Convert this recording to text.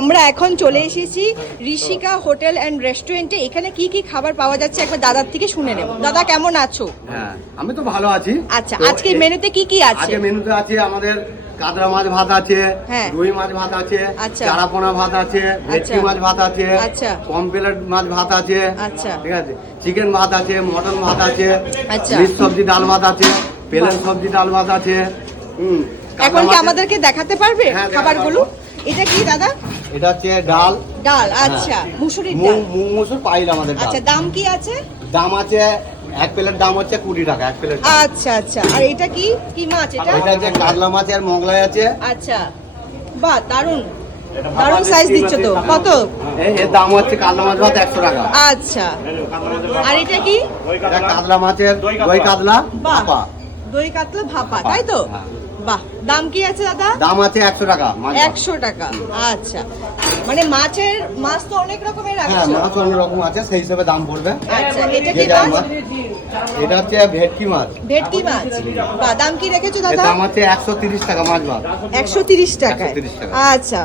আমরা এখন চলে এসেছি ঋষিকা হোটেল অ্যান্ড রেস্টুরেন্টে। এখানে কি কি খাবার পাওয়া যাচ্ছে একবার দাদার থেকে শুনে নেব। দাদা কেমন আছো? হ্যাঁ, আমি তো ভালো আছি। আচ্ছা, আজকে মেনুতে কি কি আছে? আজকে মেনুতে আছে আমাদের কাতলা মাছ ভাত আছে, হ্যাঁ। রুই মাছ ভাত আছে, আচ্ছা। চারাপোনা ভাত আছে, ভেটকি মাছ ভাত আছে, আচ্ছা। পমফ্রেট মাছ ভাত আছে, আচ্ছা। ঠিক আছে, চিকেন ভাত আছে, মটন ভাত আছে, আচ্ছা। মিক্স সবজি ডাল ভাত আছে, প্লেন সবজি ডাল ভাত আছে। এখন কি আমাদেরকে দেখাতে পারবে হ্যাঁ, খাবারগুলো? এটা কি দাদা? এটা হচ্ছে ডাল, ডাল, আচ্ছা, মুসুরির ডাল। মুগ মসুর পাইল আমাদের ডাল। আচ্ছা, দাম কি আছে? দাম আছে এক প্লেট দাম হচ্ছে 20 টাকা এক প্লেট। আচ্ছা আচ্ছা, আর এটা কি কি মাছ এটা? এটা হচ্ছে কাতলা মাছ আর মোগলাই আছে। আচ্ছা, বাহ, দারুন দারুন সাইজ দিচ্ছ তো। কত? এর দাম হচ্ছে কাতলা মাছ ভাত 100 টাকা। আচ্ছা, আর এটা কি? এটা কাতলা মাছের দই কাতলা বাহ, ভাপা। দই কাতলা ভাপা, তাই তো? হ্যাঁ। বাহ, দাম কি আছে দাদা? দাম আছে 100 টাকা মাছ ভাত। 100 টাকা। আচ্ছা, মানে মাছ তো অনেক রকমের হ্যাঁ, রাখছো। মাছ অন্য রকম আছে, সেই হিসেবে দাম পড়বে। আচ্ছা, এটা যে কি যার মাছ? মাছ। এটা হচ্ছে ভেটকি মাছ। ভেটকি মাছ। বাহ, দাম কি রেখেছো এর দাদা? দাম হচ্ছে 130 টাকা মাছ ভাত। 130 টাকা। 130 টাকা। আচ্ছা,